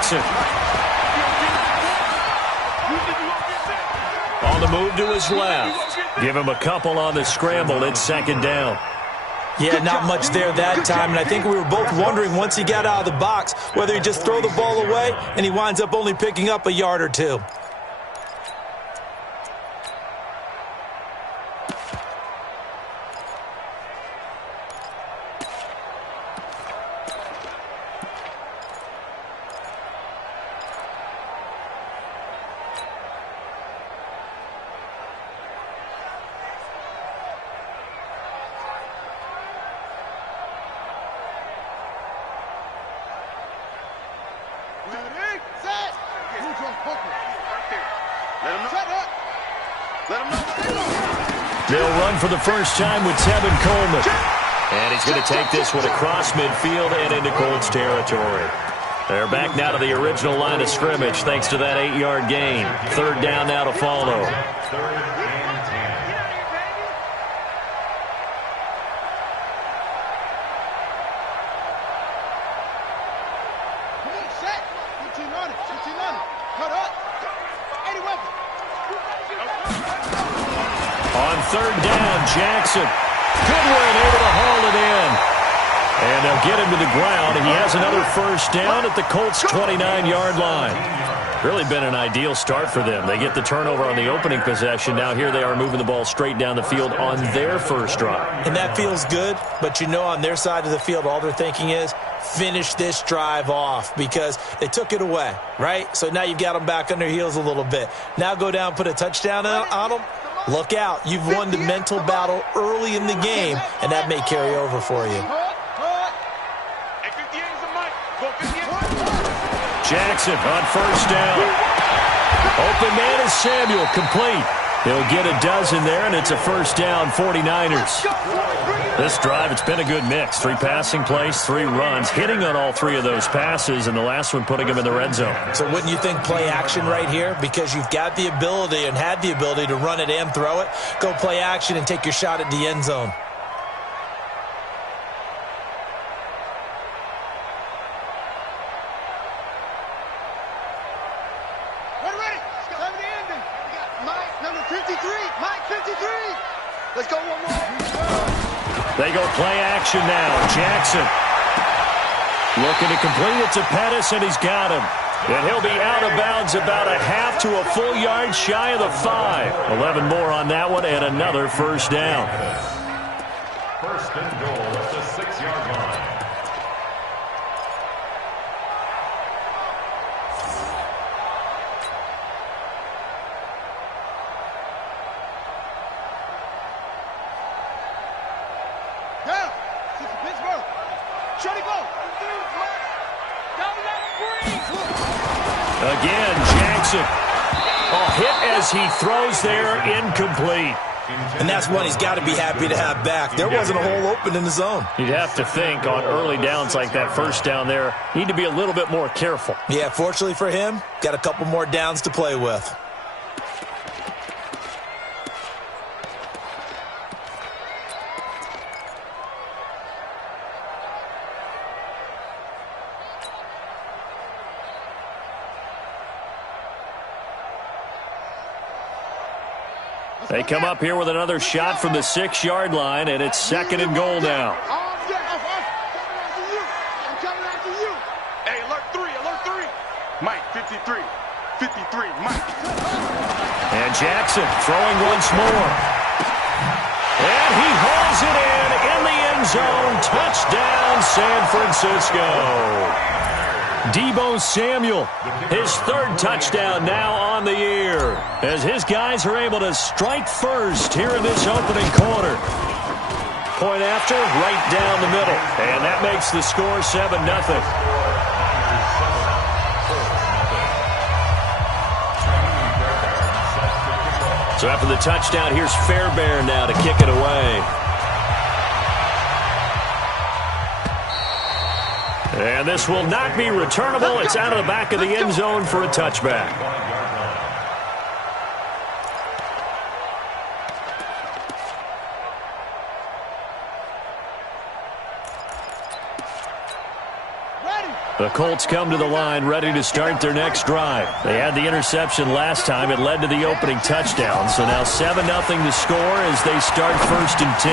Jackson. On the move to his left. Give him a couple on the scramble. It's second down. Yeah, not much there that time, and I think we were both wondering once he got out of the box whether he'd just throw the ball away, and he winds up only picking up a yard or two. They'll run for the first time with Tevin Coleman. And he's going to take this one across midfield and into Colts territory. They're back now to the original line of scrimmage thanks to that 8-yard gain. Third down now to follow. On third down, Jackson. Goodwin able to haul it in. And they'll get him to the ground. He has another first down at the Colts' 29-yard line. Really been an ideal start for them. They get the turnover on the opening possession. Now here they are moving the ball straight down the field on their first drive. And that feels good, but you know on their side of the field all they're thinking is finish this drive off because they took it away, right? So now you've got them back on their heels a little bit. Now go down, put a touchdown on them. Look out. You've won the mental battle early in the game, and that may carry over for you. Jackson on first down. Open man is Samuel, complete. He'll get a dozen there, and it's a first down, 49ers. This drive, it's been a good mix. 3 passing plays, 3 runs, hitting on all 3 of those passes, and the last one putting him in the red zone. So wouldn't you think play action right here? Because you've got the ability and had the ability to run it and throw it. Go play action and take your shot at the end zone. They go play action now. Jackson looking to complete it to Pettis, and he's got him. And he'll be out of bounds about a half to a full yard shy of the 5. 11 more on that one, and another first down. First and goal at the 6-yard line. Again, Jackson. Oh, hit as he throws there, incomplete. And that's one he's got to be happy to have back. There wasn't a hole open in the zone. You'd have to think on early downs like that first down there, need to be a little bit more careful. Yeah, fortunately for him, got a couple more downs to play with. They come up here with another shot from the 6-yard line, and it's second and goal now. Hey, alert 3, Mike, 53, Mike. And Jackson throwing once more. And he hauls it in the end zone. Touchdown, San Francisco. Deebo Samuel, his 3rd touchdown now on the year, as his guys are able to strike first here in this opening quarter. Point after, right down the middle, and that makes the score 7-0. So after the touchdown, here's Fairbairn now to kick it away. And this will not be returnable. It's out of the back of the end zone for a touchback. The Colts come to the line ready to start their next drive. They had the interception last time. It led to the opening touchdown. So now 7-0 to score as they start 1st and 10.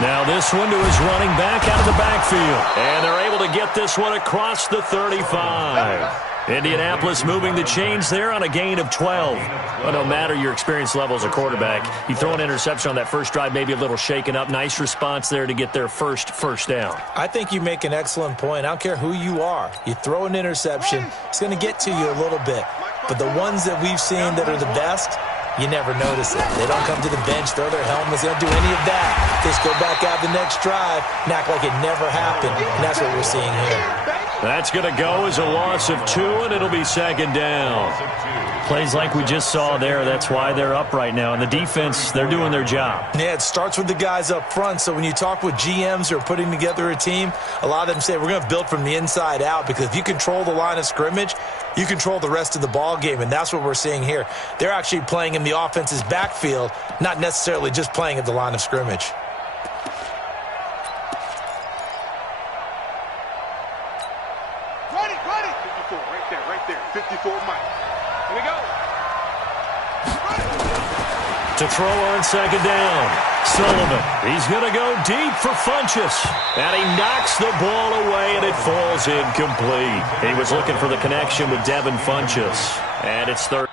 Now this one to his running back out of the backfield. And they're able to get this one across the 35. Indianapolis moving the chains there on a gain of 12. Well, no matter your experience level as a quarterback, you throw an interception on that first drive, maybe a little shaken up. Nice response there to get their first down. I think you make an excellent point. I don't care who you are. You throw an interception, it's going to get to you a little bit. But the ones that we've seen that are the best, you never notice it. They don't come to the bench, throw their helmets. They don't do any of that. Just go back out the next drive and act like it never happened. And that's what we're seeing here. That's going to go as a loss of 2, and it'll be 2nd down. Plays like we just saw there. That's why they're up right now. And the defense, they're doing their job. Yeah, it starts with the guys up front. So when you talk with GMs who are putting together a team, a lot of them say we're going to build from the inside out, because if you control the line of scrimmage, you control the rest of the ball game, and that's what we're seeing here. They're actually playing in the offense's backfield, not necessarily just playing at the line of scrimmage. To throw on 2nd down, Sullivan. He's going to go deep for Funchess. And he knocks the ball away, and it falls incomplete. He was looking for the connection with Devin Funchess. And it's 3rd.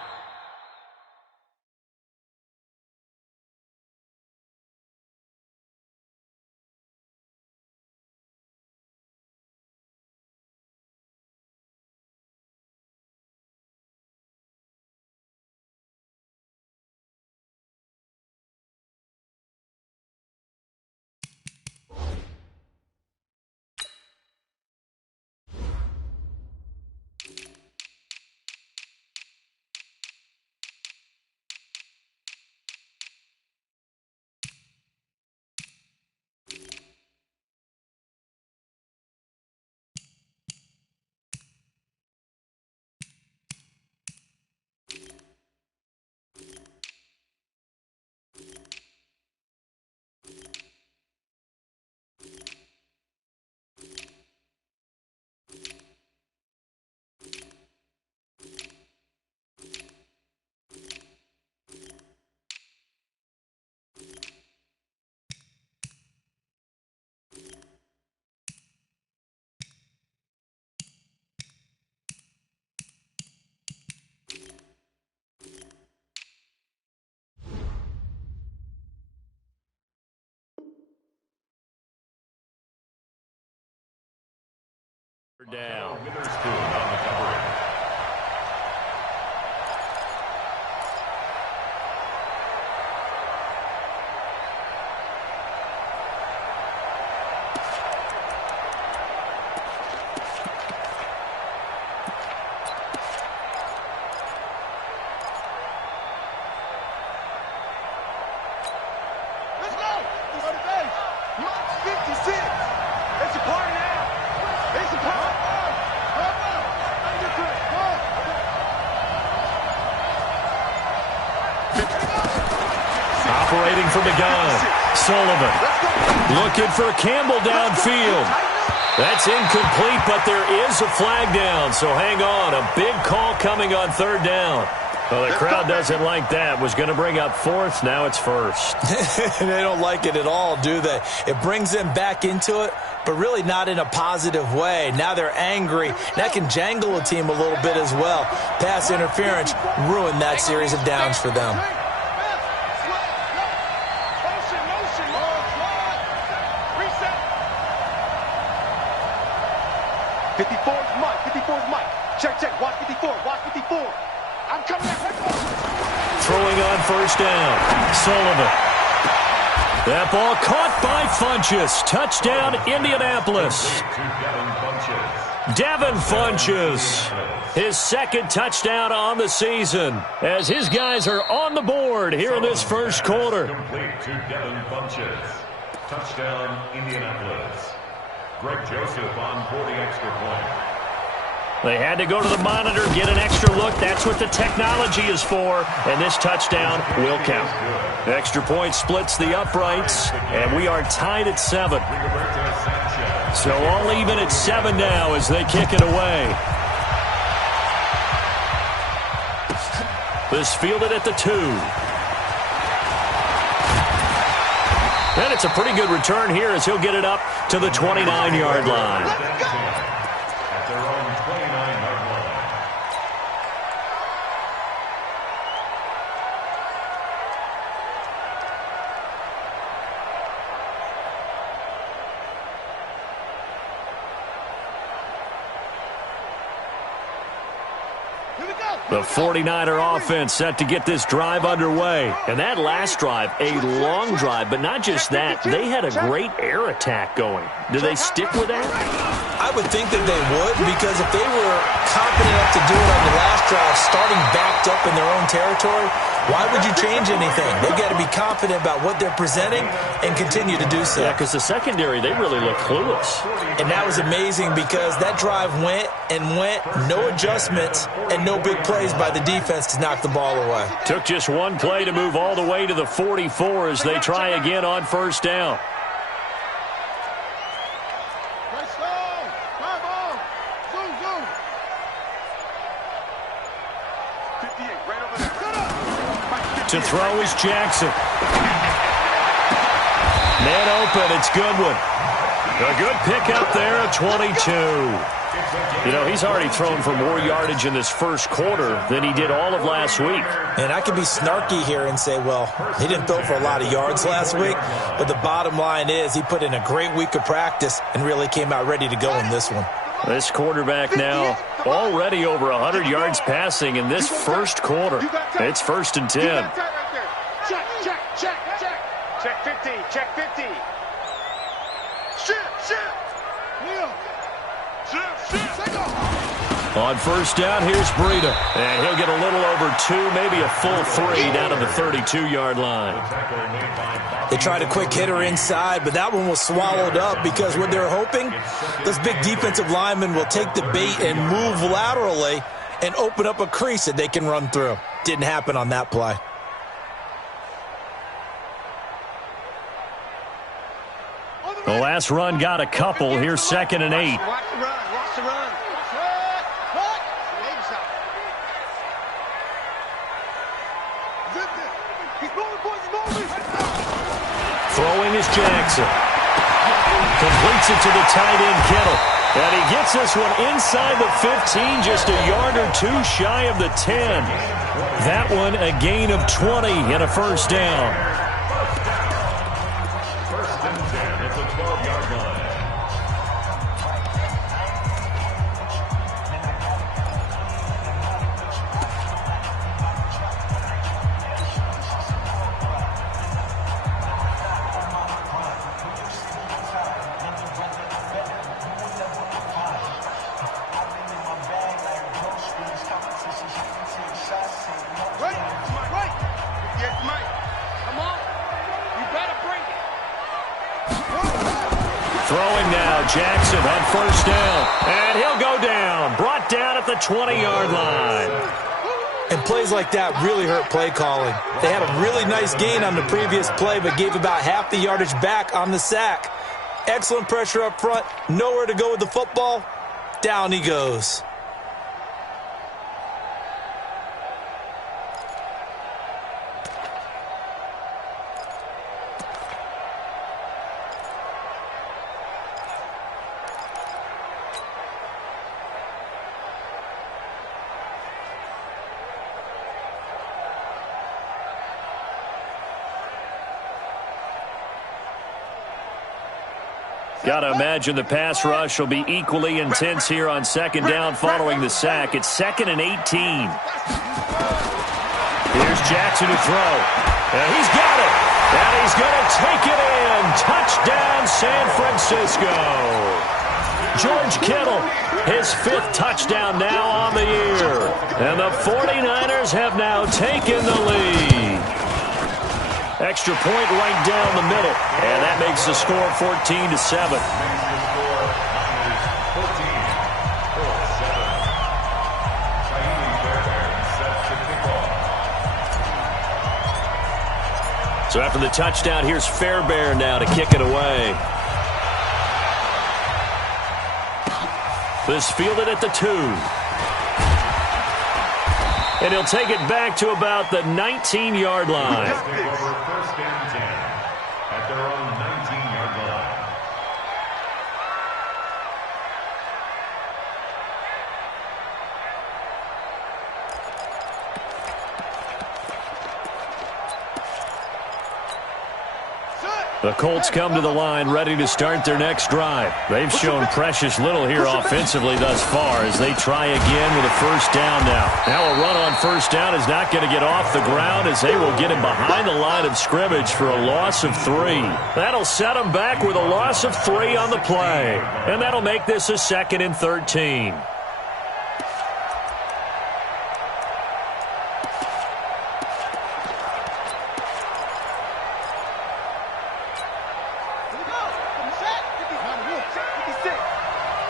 Down. Let's go! Let's go to base. Mark 56. It's a party now. It's a party. Operating from the gun, Sullivan looking for Campbell downfield. That's incomplete, but there is a flag down, so hang on. A big call coming on 3rd down. Well, the crowd doesn't like that. Was going to bring up 4th. Now it's 1st. They don't like it at all, do they? It brings them back into it, but really not in a positive way. Now they're angry. That can jangle a team a little bit as well. Pass interference ruined that series of downs for them. Check. Watch 54. I'm coming in. Throwing on 1st down, Sullivan. That ball caught by Funchess. Touchdown, Indianapolis. Devin Funchess. His 2nd touchdown on the season as his guys are on the board here in this 1st quarter. Complete to Devin Funchess. Touchdown, Indianapolis. Greg Joseph on for the extra point. They had to go to the monitor, get an extra look. That's what the technology is for. And this touchdown will count. Extra point splits the uprights, and we are tied at 7. Sanchez. So all even at 7 now as they kick it away. This fielded at the 2. And it's a pretty good return here as he'll get it up to the 29-yard line. At their own 29-yard line. The 49er offense set to get this drive underway. And that last drive, a long drive, but not just that. They had a great air attack going. Do they stick with that? I would think that they would, because if they were confident enough to do it on the last drive, starting backed up in their own territory, why would you change anything? They've got to be confident about what they're presenting and continue to do so. Yeah, because the secondary, they really look clueless. And that was amazing because that drive went and went, no adjustments and no big plays by the defense to knock the ball away. Took just one play to move all the way to the 44 as they try again on first down. To throw is Jackson. Man open, it's Goodwin. A good pickup there at 22. You know, he's already thrown for more yardage in this first quarter than he did all of last week. And I could be snarky here and say, well, he didn't throw for a lot of yards last week, but the bottom line is he put in a great week of practice and really came out ready to go in this one. This quarterback now already over 100 yards passing in this first quarter. It's 1st and 10. Check, check, check, check. Check 50, check 50. Shift. Neil. Shift. On first down, here's Breida. And he'll get a little over 2, maybe a full 3 down to the 32-yard line. They tried a quick hitter inside, but that one was swallowed up because what they're hoping, those big defensive linemen will take the bait and move laterally and open up a crease that they can run through. Didn't happen on that play. The last run got a couple. Here's 2nd and 8. Watch the run. Throwing is Jackson. Completes it to the tight end, Kittle. And he gets this one inside the 15, just a yard or 2 shy of the 10. That one a gain of 20 and a first down. 1st and 10 at the 12-yard line. Throwing now, Jackson on first down. And he'll go down. Brought down at the 20-yard line. And plays like that really hurt play calling. They had a really nice gain on the previous play, but gave about half the yardage back on the sack. Excellent pressure up front. Nowhere to go with the football. Down he goes. Got to imagine the pass rush will be equally intense here on 2nd down following the sack. It's 2nd and 18. Here's Jackson to throw. And he's got it. And he's going to take it in. Touchdown, San Francisco. George Kittle, his 5th touchdown now on the year. And the 49ers have now taken the lead. Extra point right down the middle. And that makes the score 14-7. So after the touchdown, here's Fairbairn now to kick it away. This fielded at the 2. And he'll take it back to about the 19-yard line. First and 10 at their own 19-yard line. The Colts come to the line ready to start their next drive. They've shown precious little here offensively thus far as they try again with a first down now. Now a run on first down is not going to get off the ground as they will get him behind the line of scrimmage for a loss of 3. That'll set him back with a loss of 3 on the play. And that'll make this a 2nd and 13.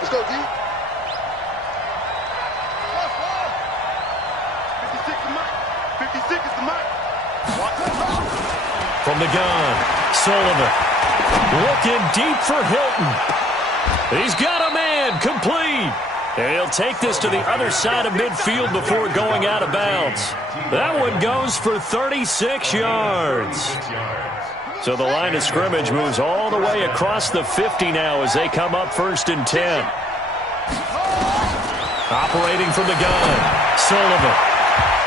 Let's go, D. From the gun, Sullivan looking deep for Hilton. He's got a man, complete. And he'll take this to the other side of midfield before going out of bounds. That one goes for 36 yards. So the line of scrimmage moves all the way across the 50 now as they come up 1st and 10. Operating from the gun, Sullivan.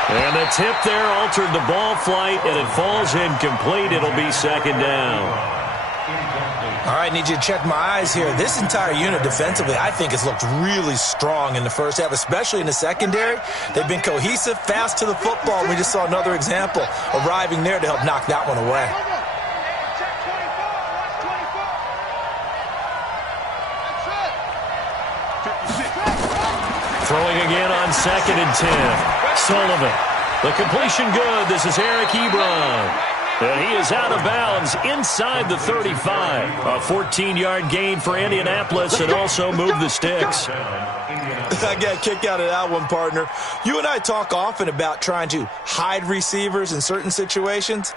And the tip there altered the ball flight, and it falls incomplete. It'll be 2nd down. All right, need you to check my eyes here. This entire unit defensively, I think, has looked really strong in the first half, especially in the secondary. They've been cohesive, fast to the football. We just saw another example arriving there to help knock that one away. Throwing again on 2nd and 10. Sullivan. The completion good. This is Eric Ebron. And he is out of bounds inside the 35. A 14-yard gain for Indianapolis and also moved the sticks. I got a kick out of that one, partner. You and I talk often about trying to hide receivers in certain situations,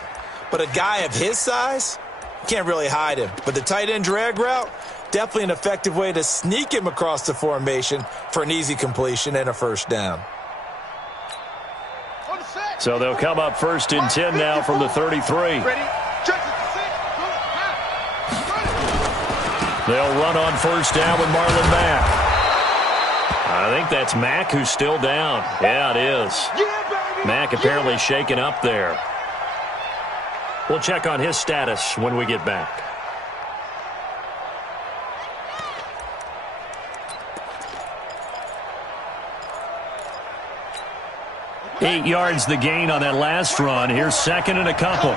but a guy of his size, can't really hide him. But the tight end drag route, definitely an effective way to sneak him across the formation for an easy completion and a first down. So they'll come up 1st and 10 now from the 33. They'll run on first down with Marlon Mack. I think that's Mack who's still down. Yeah, it is. Mack apparently shaken up there. We'll check on his status when we get back. 8 yards the gain on that last run. Here's 2nd and a couple.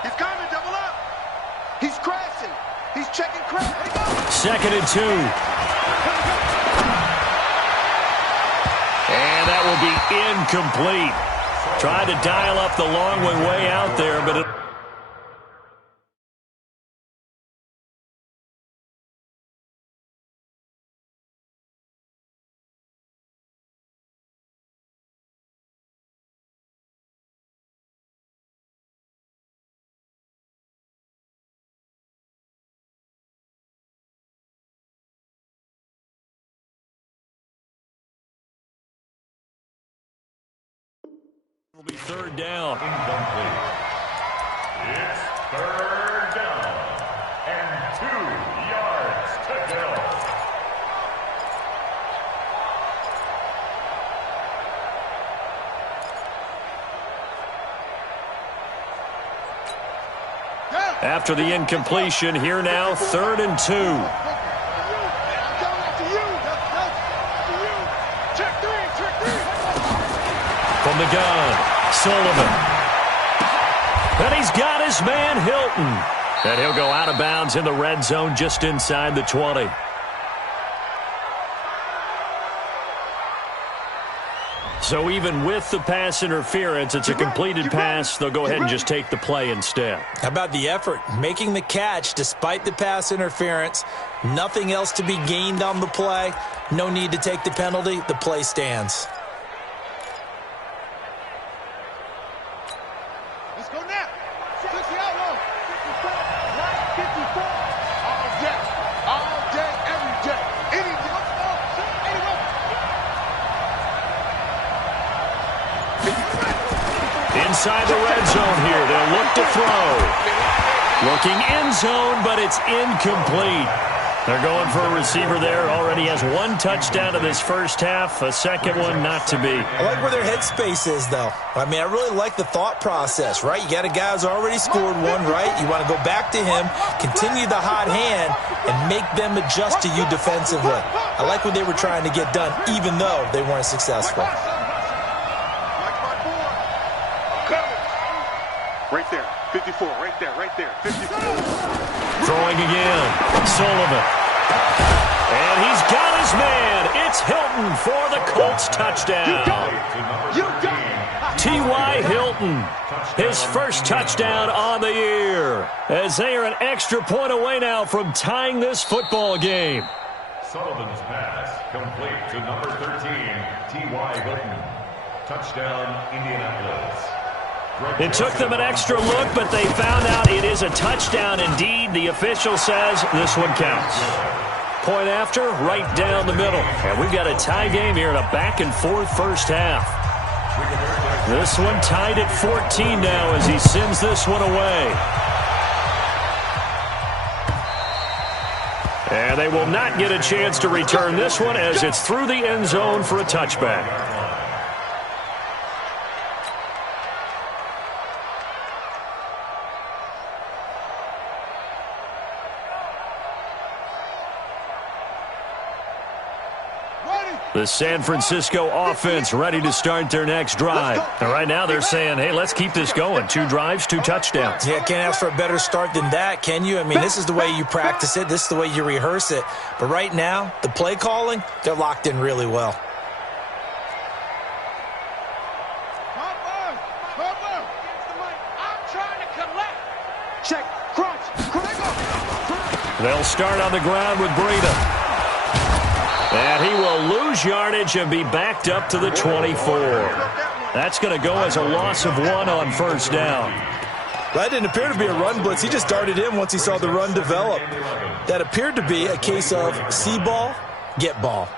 He's coming, double up. He's crashing. He's checking crash. 2nd and 2. And that will be incomplete. Tried to dial up the long one way out there, but it... It'll be 3rd down. Incomplete. It's 3rd down and 2 yards to go. After the incompletion, here now, 3rd and 2. From the gun, Sullivan. And he's got his man, Hilton. And he'll go out of bounds in the red zone just inside the 20. So even with the pass interference, it's a completed pass. They'll go ahead and just take the play instead. How about the effort? Making the catch despite the pass interference. Nothing else to be gained on the play. No need to take the penalty. The play stands. inside the red zone here. They'll look to throw. Looking end zone, but it's incomplete. They're going for a receiver there. Already has one touchdown in this first half. A second one not to be. I like where their headspace is, though. I mean, I really like the thought process, right? You got a guy who's already scored one, right? You want to go back to him, continue the hot hand, and make them adjust to you defensively. I like what they were trying to get done, even though they weren't successful. Right there, 54, right there, 54. Throwing again, Sullivan. And he's got his man. It's Hilton for the Colts touchdown. T.Y. Hilton, his first touchdown on the year, as they are an extra point away now from tying this football game. Sullivan's pass complete to number 13, T.Y. Hilton. Touchdown, Indianapolis. It took them an extra look, but they found out it is a touchdown indeed. The official says this one counts. Point after, right down the middle. And we've got a tie game here in a back-and-forth first half. This one tied at 14 now as he sends this one away. And they will not get a chance to return this one as it's through the end zone for a touchback. The San Francisco offense ready to start their next drive. And right now they're saying, hey, let's keep this going. 2 drives, 2 touchdowns. Yeah, can't ask for a better start than that, can you? I mean, this is the way you practice it. This is the way you rehearse it. But right now, the play calling, they're locked in really well. Check, crunch. They'll start on the ground with Breida. And he will lose yardage and be backed up to the 24. That's going to go as a loss of 1 on first down. That didn't appear to be a run blitz. He just darted in once he saw the run develop. That appeared to be a case of see ball, get ball.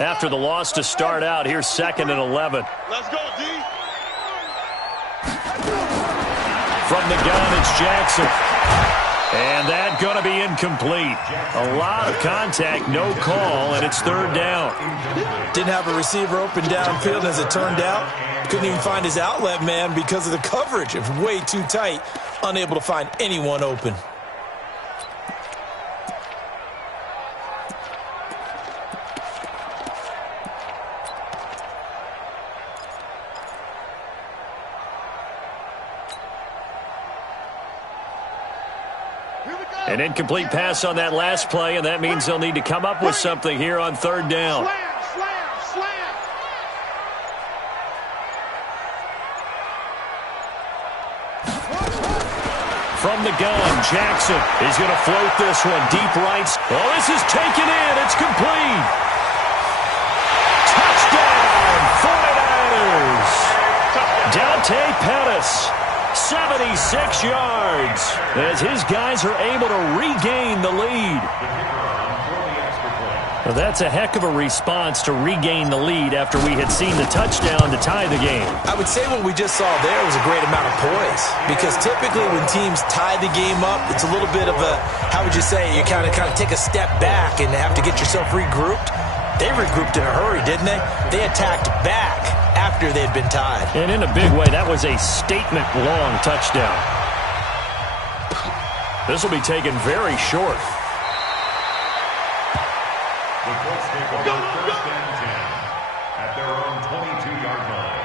After the loss to start out, here's 2nd and 11. Let's go, D. From the gun, it's Jackson. And that going to be incomplete. A lot of contact, no call, and it's 3rd down. Didn't have a receiver open downfield, as it turned out. Couldn't even find his outlet man because of the coverage. It was way too tight. Unable to find anyone open. An incomplete pass on that last play, and that means they'll need to come up with something here on 3rd down. Slam. From the gun, Jackson is going to float this one deep right. Oh, this is taken in. It's complete. Touchdown, 49ers. Dante Pettis. 76 yards as his guys are able to regain the lead. Well, that's a heck of a response to regain the lead after we had seen the touchdown to tie the game. I would say what we just saw there was a great amount of poise, because typically when teams tie the game up, it's a little bit of a, how would you say, you kind of take a step back and have to get yourself regrouped. They regrouped in a hurry, didn't they? They attacked back after they'd been tied. And in a big way, that was a statement-long touchdown. This will be taken very short. The Colts take over 1st and 10 at their own 22-yard line.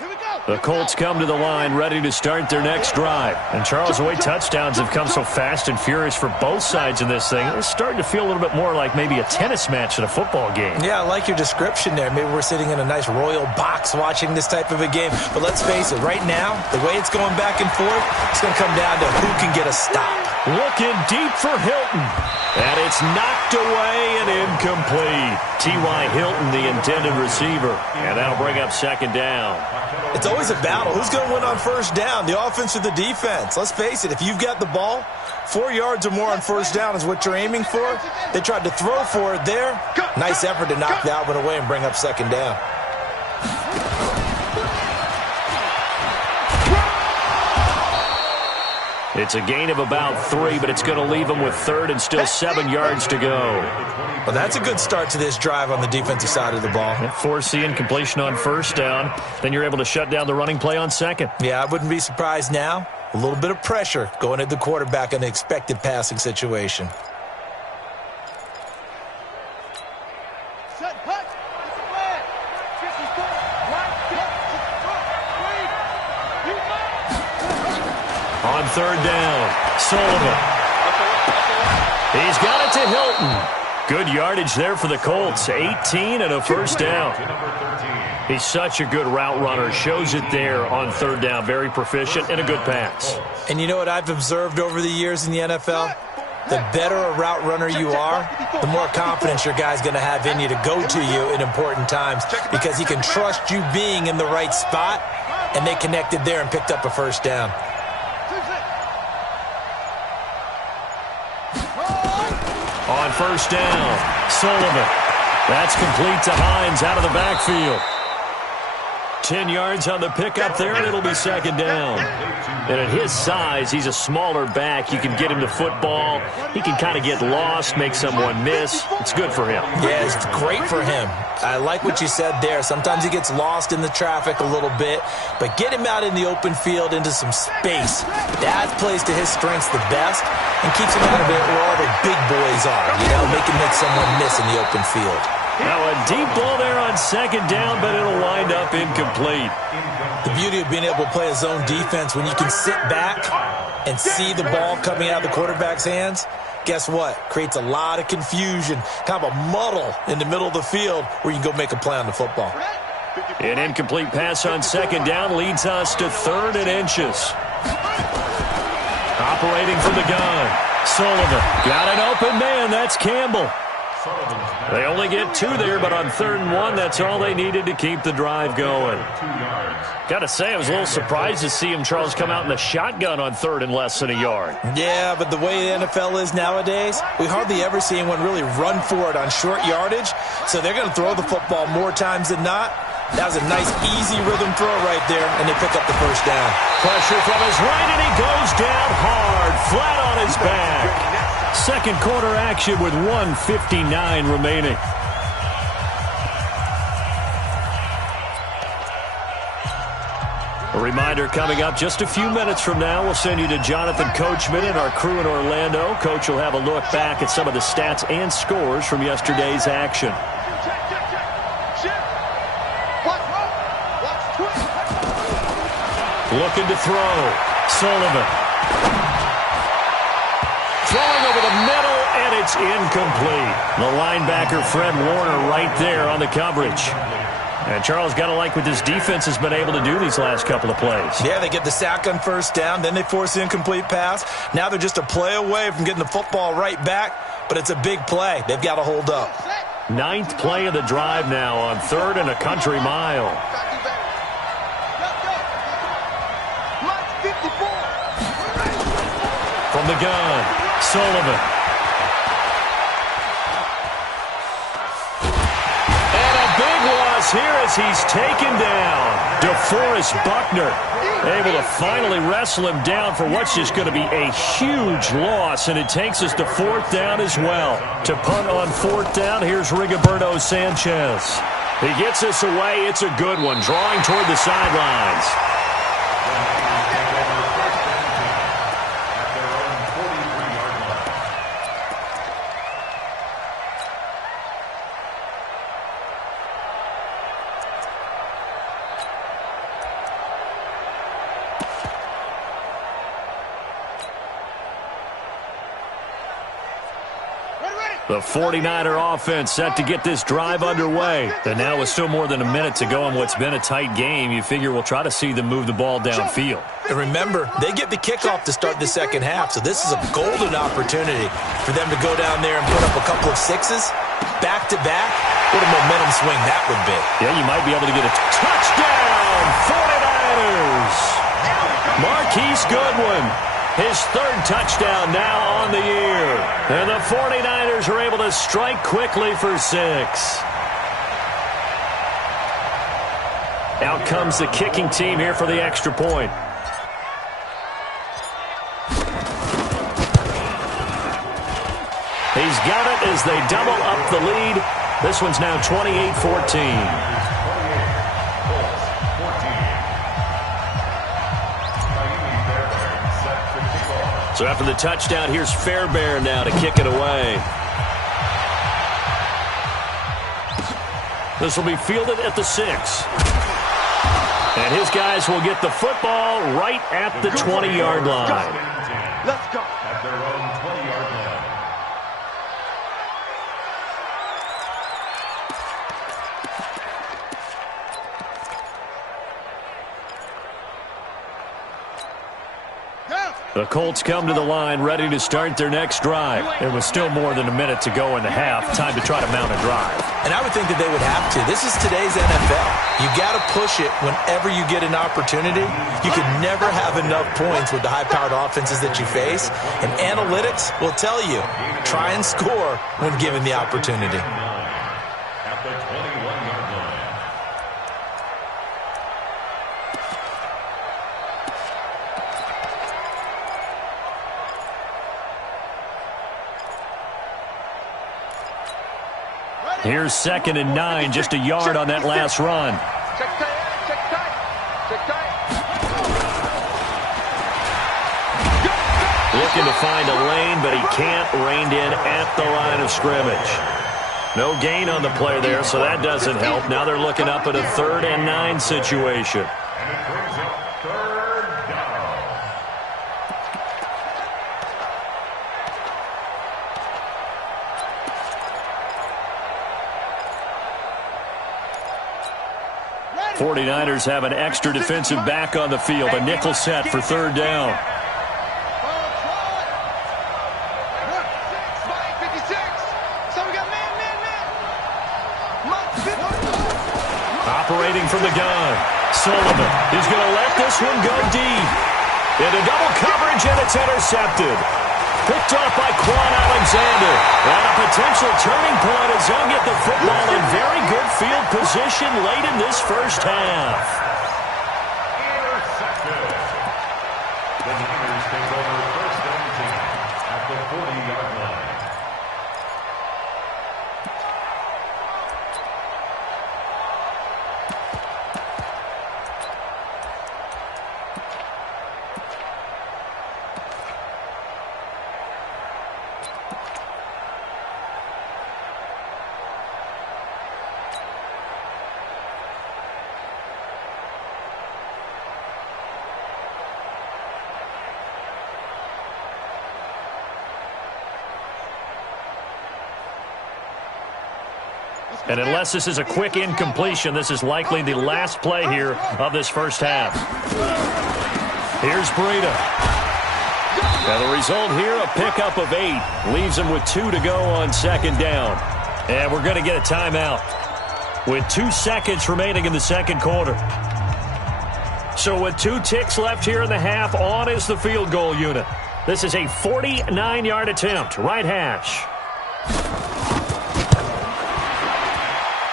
Here we The Colts come to the line ready to start their next drive. And Charles, the way touchdowns have come so fast and furious for both sides of this thing, it's starting to feel a little bit more like maybe a tennis match than a football game. Yeah, I like your description there. Maybe we're sitting in a nice royal box watching this type of a game. But let's face it, right now, the way it's going back and forth, it's going to come down to who can get a stop. Looking deep for Hilton. And it's knocked away and incomplete. T.Y. Hilton, the intended receiver. And that'll bring up second down. It's always a battle. Who's going to win on first down, the offense or the defense? Let's face it, if you've got the ball, 4 yards or more on first down is what you're aiming for. They tried to throw for it there. Nice effort to knock that one away and bring up second down. It's a gain of about 3, but it's going to leave them with third and still 7 yards to go. Well, that's a good start to this drive on the defensive side of the ball. Force the incompletion on first down. Then you're able to shut down the running play on second. Yeah, I wouldn't be surprised now. A little bit of pressure going at the quarterback in an expected passing situation. On third down, Sullivan. He's got it to Hilton. Good yardage there for the Colts. 18 and a first down. He's such a good route runner. Shows it there on third down. Very proficient and a good pass. And you know what I've observed over the years in the NFL? The better a route runner you are, the more confidence your guy's going to have in you to go to you in important times because he can trust you being in the right spot, and they connected there and picked up a first down. On first down, Sullivan. That's complete to Hines out of the backfield. 10 yards on the pickup there, and it'll be second down. And at his size, he's a smaller back. You can get him to football. He can kind of get lost, make someone miss. It's good for him. Yeah, it's great for him. I like what you said there. Sometimes he gets lost in the traffic a little bit, but get him out in the open field into some space. That plays to his strengths the best and keeps him out of it where all the big boys are. You know, make him make someone miss in the open field. Now a deep ball there on second down, but it'll wind up incomplete. The beauty of being able to play a zone defense when you can sit back and see the ball coming out of the quarterback's hands, guess what? Creates a lot of confusion, kind of a muddle in the middle of the field where you can go make a play on the football. An incomplete pass on second down leads us to third and inches. Operating from the gun, Sullivan. Got an open man, that's Campbell. They only get 2 there, but on 3rd and 1, that's all they needed to keep the drive going. Got to say, I was a little surprised to see him, Charles, come out in the shotgun on 3rd and less than a yard. Yeah, but the way the NFL is nowadays, we hardly ever see anyone really run for it on short yardage, so they're going to throw the football more times than not. That was a nice, easy rhythm throw right there, and they pick up the first down. Pressure from his right, and he goes down hard, flat on his back. Second quarter action with 1:59 remaining. A reminder coming up just a few minutes from now, we'll send you to Jonathan Coachman and our crew in Orlando. Coach will have a look back at some of the stats and scores from yesterday's action. Looking to throw. Sullivan. Throwing over the middle, and it's incomplete. The linebacker, Fred Warner, right there on the coverage. And Charles, got to like what this defense has been able to do these last couple of plays. Yeah, they get the sack on first down, then they force the incomplete pass. Now they're just a play away from getting the football right back, but it's a big play. They've got to hold up. 9th play of the drive now on 3rd and a country mile. From the gun, Sullivan. And a big loss here as he's taken down. DeForest Buckner able to finally wrestle him down for what's just going to be a huge loss, and it takes us to 4th down as well. To punt on 4th down, here's Rigoberto Sanchez. He gets us away. It's a good one, drawing toward the sidelines. The 49er offense set to get this drive underway. And now with still more than a minute to go in what's been a tight game, you figure we'll try to see them move the ball downfield. And remember, they get the kickoff to start the second half, so this is a golden opportunity for them to go down there and put up a couple of sixes back-to-back. What a momentum swing that would be. Yeah, you might be able to get a touchdown, 49ers. Marquise Goodwin, his third touchdown now on the year. And the 49ers are able to strike quickly for 6. Out comes the kicking team here for the extra point. He's got it as they double up the lead. This one's now 28-14. So after the touchdown, here's Fairbairn now to kick it away. This will be fielded at the 6. And his guys will get the football right at the 20-yard line. Let's go. At their own 20-yard line. The Colts come to the line ready to start their next drive. It was still more than a minute to go in the half. Time to try to mount a drive. And I would think that they would have to. This is today's NFL. You got to push it whenever you get an opportunity. You could never have enough points with the high-powered offenses that you face. And analytics will tell you, try and score when given the opportunity. At the 21-yard line. Here's 2nd and 9, just a yard on that last run. Check tight, check tight, check tight. Looking to find a lane, but he can't. Reined in at the line of scrimmage. No gain on the play there, so that doesn't help. Now they're looking up at a 3rd and 9 situation. And it brings up 3rd down. Ready. 49ers have an extra defensive back on the field. A nickel set for 3rd down. Operating from the gun. Sullivan is going to let this one go deep. Into double coverage, and it's intercepted. Picked off by Quan Alexander. And a potential turning point as they'll get the football in very good field position late in this first half. Intercepted. The Niners take over 1st and 10 at the 40-yard line. And unless this is a quick incompletion, this is likely the last play here of this first half. Here's Breida. And the result here, a pickup of 8. Leaves him with 2 to go on 2nd down. And we're going to get a timeout with 2 seconds remaining in the 2nd quarter. So with 2 ticks left here in the half, on is the field goal unit. This is a 49-yard attempt, right hash.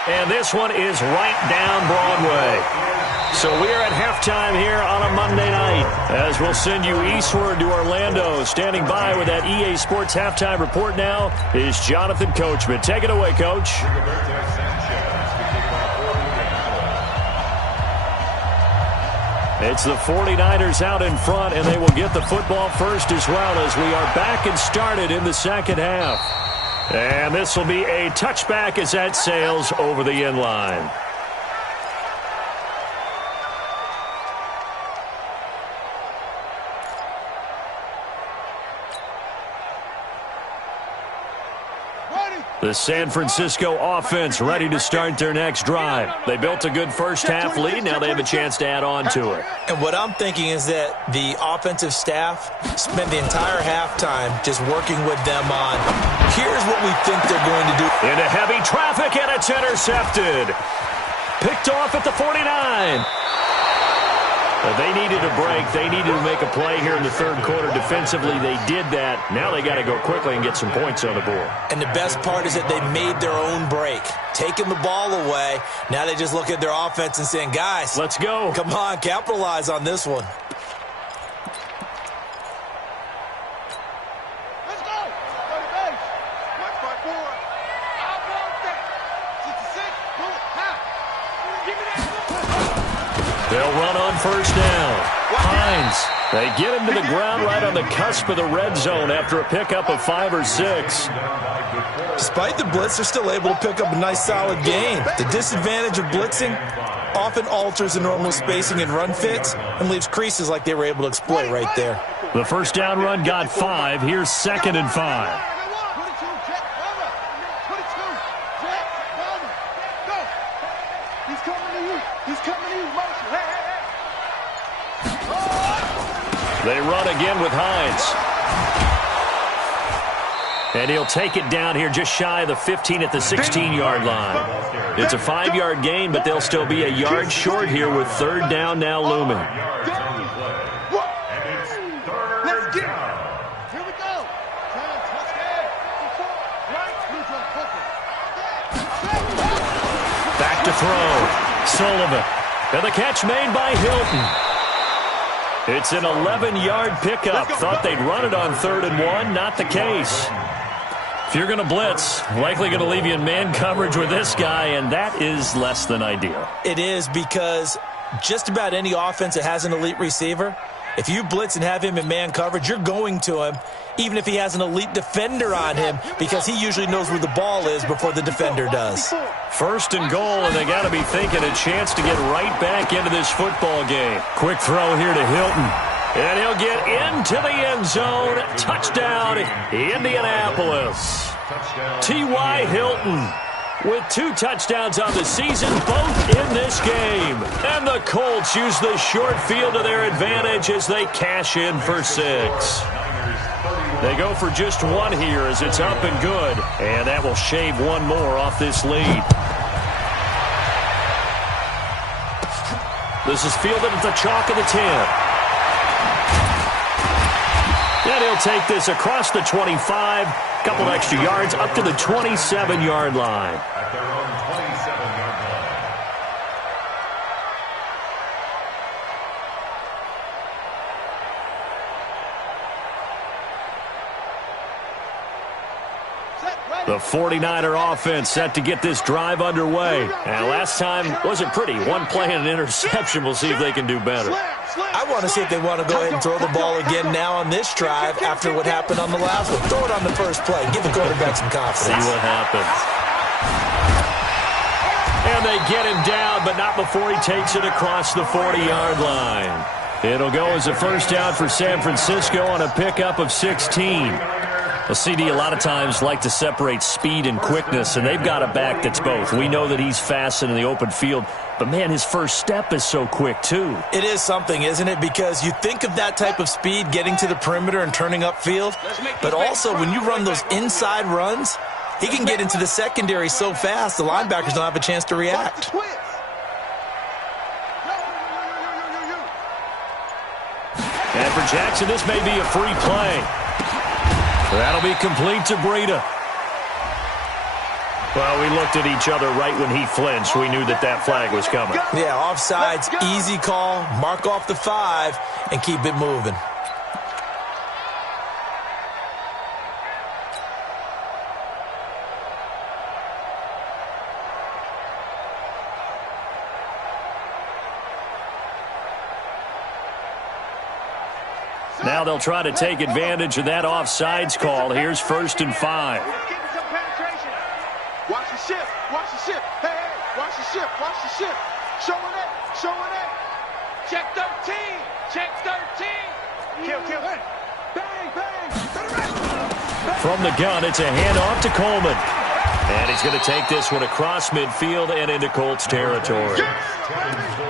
And this one is right down Broadway. So we are at halftime here on a Monday night as we'll send you eastward to Orlando. Standing by with that EA Sports halftime report now is Jonathan Coachman. Take it away, Coach. It's the 49ers out in front, and they will get the football first as well as we are back and started in the second half. And this will be a touchback as that sails over the end line. Ready. The San Francisco offense ready to start their next drive. They built a good first-half lead. Now they have a chance to add on to it. And what I'm thinking is that the offensive staff spent the entire halftime just working with them on, here's what we think they're going to do. Into heavy traffic, and it's intercepted. Picked off at the 49. They needed a break. They needed to make a play here in the third quarter. Defensively, they did that. Now they got to go quickly and get some points on the board. And the best part is that they made their own break, taking the ball away. Now they just look at their offense and saying, guys, let's go. Come on, capitalize on this one. Let's go. Go to base. Watch my four. I want that. 66. Pull it. Half. Give me that. They'll run on first down. Hines, they get him to the ground right on the cusp of the red zone after a pickup of 5 or 6. Despite the blitz, they're still able to pick up a nice, solid gain. The disadvantage of blitzing often alters the normal spacing and run fits and leaves creases like they were able to exploit right there. The first down run got 5. Here's 2nd and 5. They run again with Hines. And he'll take it down here just shy of the 15 at the 16-yard line. It's a 5-yard gain, but they'll still be a yard short here with third down now looming. Back to throw. Sullivan. And the catch made by Hilton. It's an 11-yard pickup. Thought they'd run it on 3rd and 1. Not the case. If you're going to blitz, likely going to leave you in man coverage with this guy, and that is less than ideal. It is, because just about any offense that has an elite receiver, if you blitz and have him in man coverage, you're going to him, even if he has an elite defender on him, because he usually knows where the ball is before the defender does. 1st and goal, and they got to be thinking a chance to get right back into this football game. Quick throw here to Hilton. And he'll get into the end zone. Touchdown, Indianapolis. T.Y. Hilton with 2 touchdowns on the season, both in this game. And the Colts use the short field to their advantage as they cash in for 6. They go for just 1 here as it's up and good. And that will shave 1 more off this lead. This is fielded at the chalk of the 10. And he'll take this across the 25. Couple extra yards up to the 27-yard line. At their own 27-yard line. The 49er offense set to get this drive underway. And last time wasn't pretty. 1 play and an interception. We'll see if they can do better. I want to see if they want to go ahead and throw the ball again now on this drive after what happened on the last one. Throw it on the first play. Give the quarterback some confidence. See what happens. And they get him down, but not before he takes it across the 40-yard line. It'll go as a first down for San Francisco on a pickup of 16. Well, CD, a lot of times like to separate speed and quickness, and they've got a back that's both. We know that he's fast in the open field, but, man, his first step is so quick, too. It is something, isn't it? Because you think of that type of speed getting to the perimeter and turning upfield, but also when you run those inside runs, he can get into the secondary so fast the linebackers don't have a chance to react. And for Jackson, this may be a free play. That'll be complete to Breida. Well, we looked at each other right when he flinched. We knew that that flag was coming. Yeah, offsides, easy call, mark off the 5, and keep it moving. Now they'll try to take advantage of that offsides call. Here's 1st and 5. Watch the shift. Watch the shift. Hey, hey, watch the shift. Watch the shift. Showing it. Showing it. Check 13. Check 13. Kill, kill. Hey. Bang, bang. From the gun, it's a handoff to Coleman. And he's going to take this one across midfield and into Colts territory.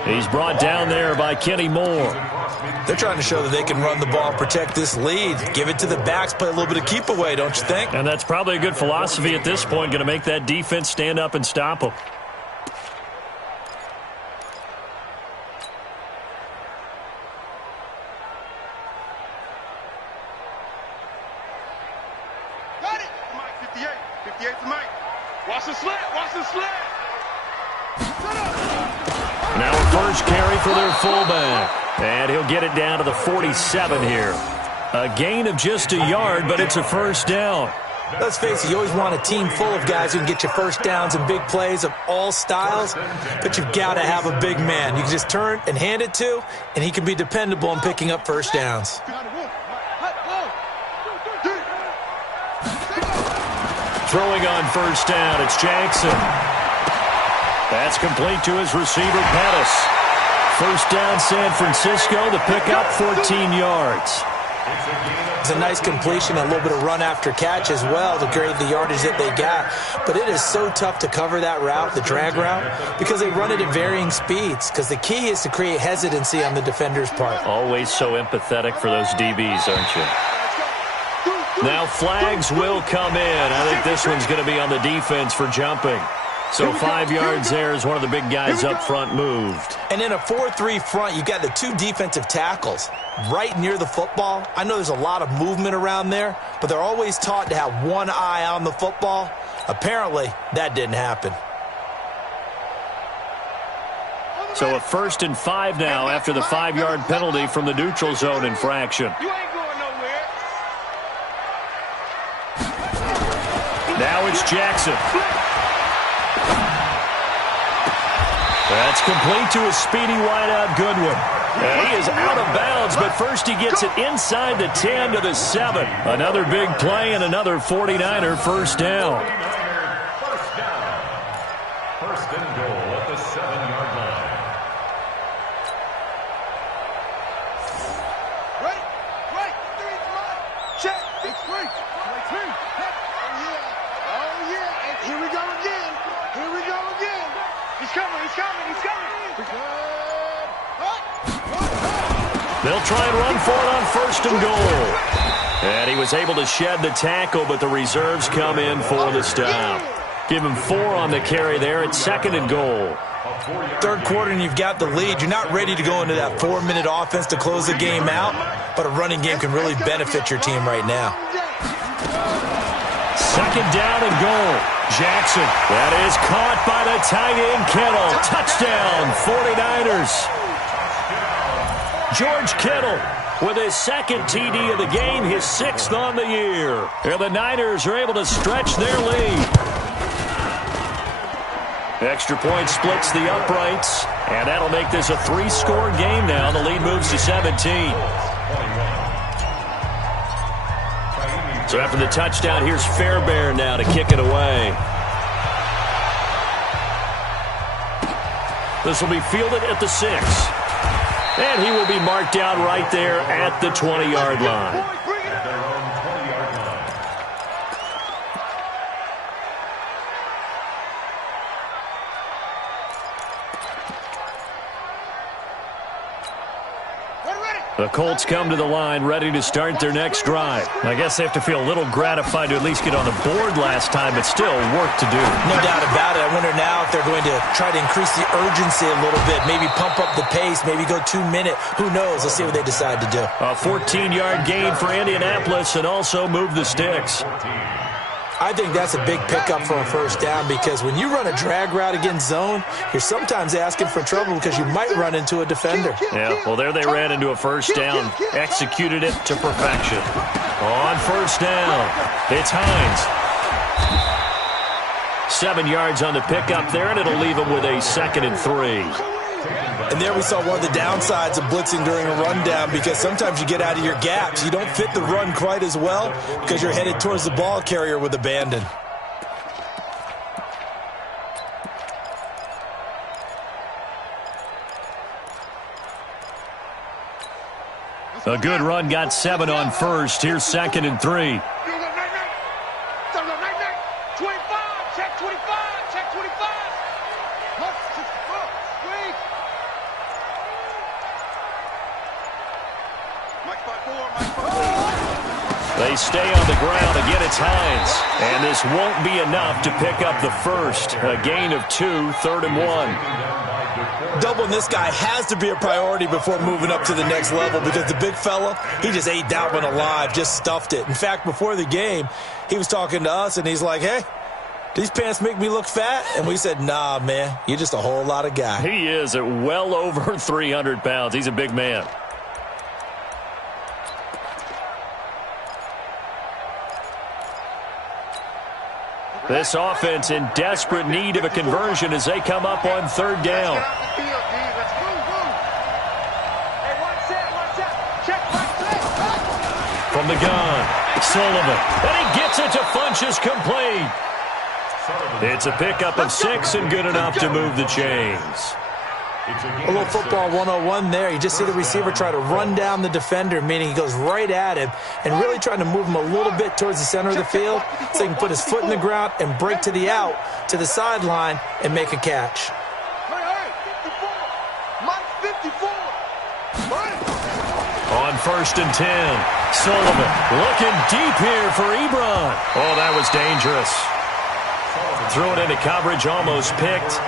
He's brought down there by Kenny Moore. They're trying to show that they can run the ball and protect this lead. Give it to the backs, play a little bit of keep away, don't you think? And that's probably a good philosophy at this point, going to make that defense stand up and stop them. Got it. Mike, 58. 58 to Mike. Watch the slant. Watch the slant. Now a first carry for their fullback. And he'll get it down to the 47 here. A gain of just a yard, but it's a first down. Let's face it, you always want a team full of guys who can get you first downs and big plays of all styles, but you've got to have a big man you can just turn and hand it to, and he can be dependable in picking up first downs. Throwing on first down, it's Jackson. That's complete to his receiver, Pettis. First down, San Francisco. The pickup, 14 yards. It's a nice completion, a little bit of run after catch as well to grade the yardage that they got. But it is so tough to cover that route, the drag route, because they run it at varying speeds. Because the key is to create hesitancy on the defender's part. Always so empathetic for those DBs, aren't you? Now flags will come in. I think this one's going to be on the defense for jumping. So 5 yards there as one of the big guys up front moved. And in a 4-3 front, you've got the two defensive tackles right near the football. I know there's a lot of movement around there, but they're always taught to have one eye on the football. Apparently, that didn't happen. So a 1st and 5 now after the 5-yard penalty from the neutral zone infraction. You ain't going nowhere. Now it's Jackson. That's complete to a speedy wideout Goodwin. He is out of bounds, but first he gets it inside the 10 to the 7. Another big play and another 49er first down. First down. First and goal at the 7-yard line. Ready? Right. 3, right. Check. It's free. Oh, yeah. Oh, yeah. And here we go again. Here we go again. He's coming. He's coming. He's coming. They'll try and run for it on first and goal. And he was able to shed the tackle, but the reserves come in for the stop. Give him 4 on the carry there at 2nd and goal. Third quarter and you've got the lead. You're not ready to go into that 4-minute offense to close the game out, but a running game can really benefit your team right now. 2nd down and goal. Jackson. That is caught by the tight end, Kittle. Touchdown, 49ers. George Kittle with his 2nd TD of the game, his 6th on the year. And the Niners are able to stretch their lead. Extra point splits the uprights, and that'll make this a 3-score game now. The lead moves to 17. So after the touchdown, here's Fairbairn now to kick it away. This will be fielded at the 6. And he will be marked down right there at the 20-yard line. At their own 20-yard line. The Colts come to the line ready to start their next drive. I guess they have to feel a little gratified to at least get on the board last time, but still work to do. No doubt about it. I wonder now if they're going to try to increase the urgency a little bit, maybe pump up the pace, maybe go 2-minute. Who knows? Let's see what they decide to do. A 14-yard gain for Indianapolis and also move the sticks. I think that's a big pickup for a first down because when you run a drag route against zone, you're sometimes asking for trouble because you might run into a defender. Yeah, well, there they ran into a first down. Executed it to perfection. On first down, it's Hines. 7 yards on the pickup there, and it'll leave him with a 2nd and 3. And there we saw one of the downsides of blitzing during a rundown because sometimes you get out of your gaps. You don't fit the run quite as well because you're headed towards the ball carrier with abandon. A good run, got 7 on first. Here's 2nd and 3. 25, check. 25. Check 25. Look, 64. Squeak. Mike 5-4. Mike 5-4. They stay on the ground. Again, it's Hines. And this won't be enough to pick up the first. A gain of 2, 3rd and 1. Doubling this guy has to be a priority before moving up to the next level because the big fella, he just ate that one alive, just stuffed it. In fact, before the game, he was talking to us, and he's like, hey, these pants make me look fat? And we said, nah, man, you're just a whole lot of guy. He is at well over 300 pounds. He's a big man. This offense in desperate need of a conversion as they come up on 3rd down. From the gun, Sullivan. And he gets it to Funchess complete. It's a pickup of 6 and good enough to move the chains. A little football 101 there. You just see the receiver try to run down the defender, meaning he goes right at him and really trying to move him a little bit towards the center of the field so he can put his foot in the ground and break to the out, to the sideline, and make a catch. On 1st and 10, Sullivan looking deep here for Ebron. Oh, that was dangerous. Threw it into coverage, almost picked,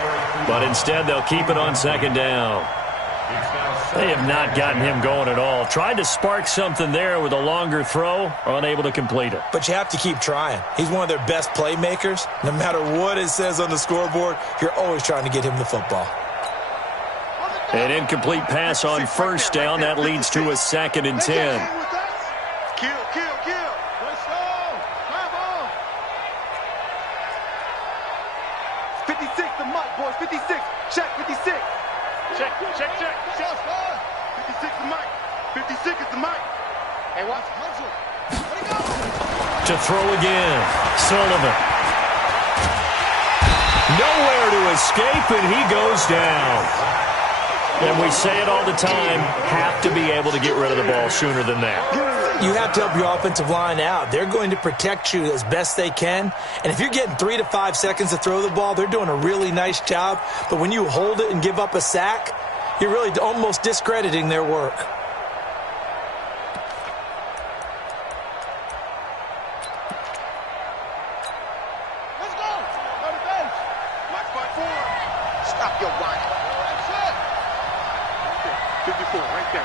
but instead they'll keep it on 2nd down. They have not gotten him going at all. Tried to spark something there with a longer throw, unable to complete it. But you have to keep trying. He's one of their best playmakers. No matter what it says on the scoreboard, you're always trying to get him the football. An incomplete pass on 1st down. That leads to a 2nd and 10. Kill. Let's go. Come on. 56 the mic, boys. 56. Check 56. Check. 56 the mic. 56 is the mic. Hey, watch. Hustle. Let it go. To throw again. Sullivan. Nowhere to escape, and he goes down. And we say it all the time, have to be able to get rid of the ball sooner than that. You have to help your offensive line out. They're going to protect you as best they can. And if you're getting 3 to 5 seconds to throw the ball, they're doing a really nice job. But when you hold it and give up a sack, you're really almost discrediting their work. Let's go. Go to base. Mike 5-4. Stop your whining. 54, right there.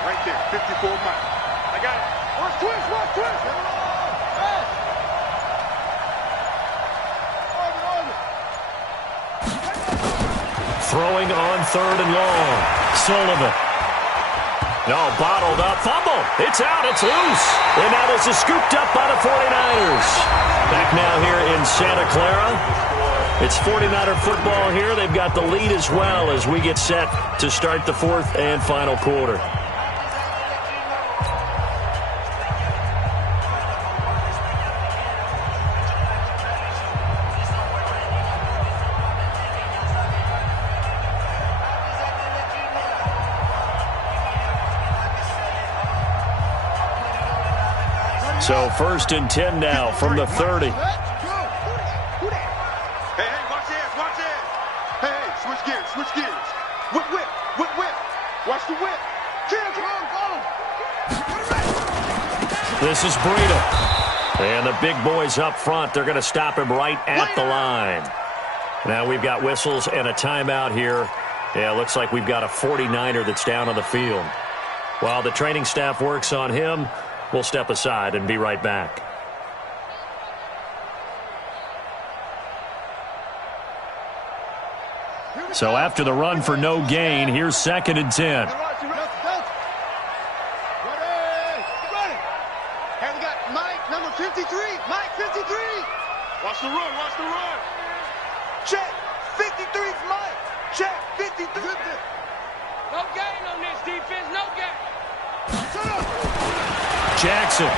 54 Mike. I got it. Watch twist. Throwing on 3rd and long. Sullivan. No, bottled up. Fumble. It's out. It's loose. And now this is scooped up by the 49ers. Back now here in Santa Clara. It's 49er football here. They've got the lead as well as we get set to start the 4th and final quarter. So 1st and 10 now from the 30. Switch gears. Whip. Watch the whip. Go. This is Breida. And the big boys up front, they're going to stop him right at the line. Now we've got whistles and a timeout here. Yeah, it looks like we've got a 49er that's down on the field. While the training staff works on him, we'll step aside and be right back. So after the run for no gain, here's 2nd and 10. Ready. Hey, we got Mike, number 53. Mike, 53. Watch the run. Check. 53's Mike. Check. 53. No gain on this defense. No gain. Jackson.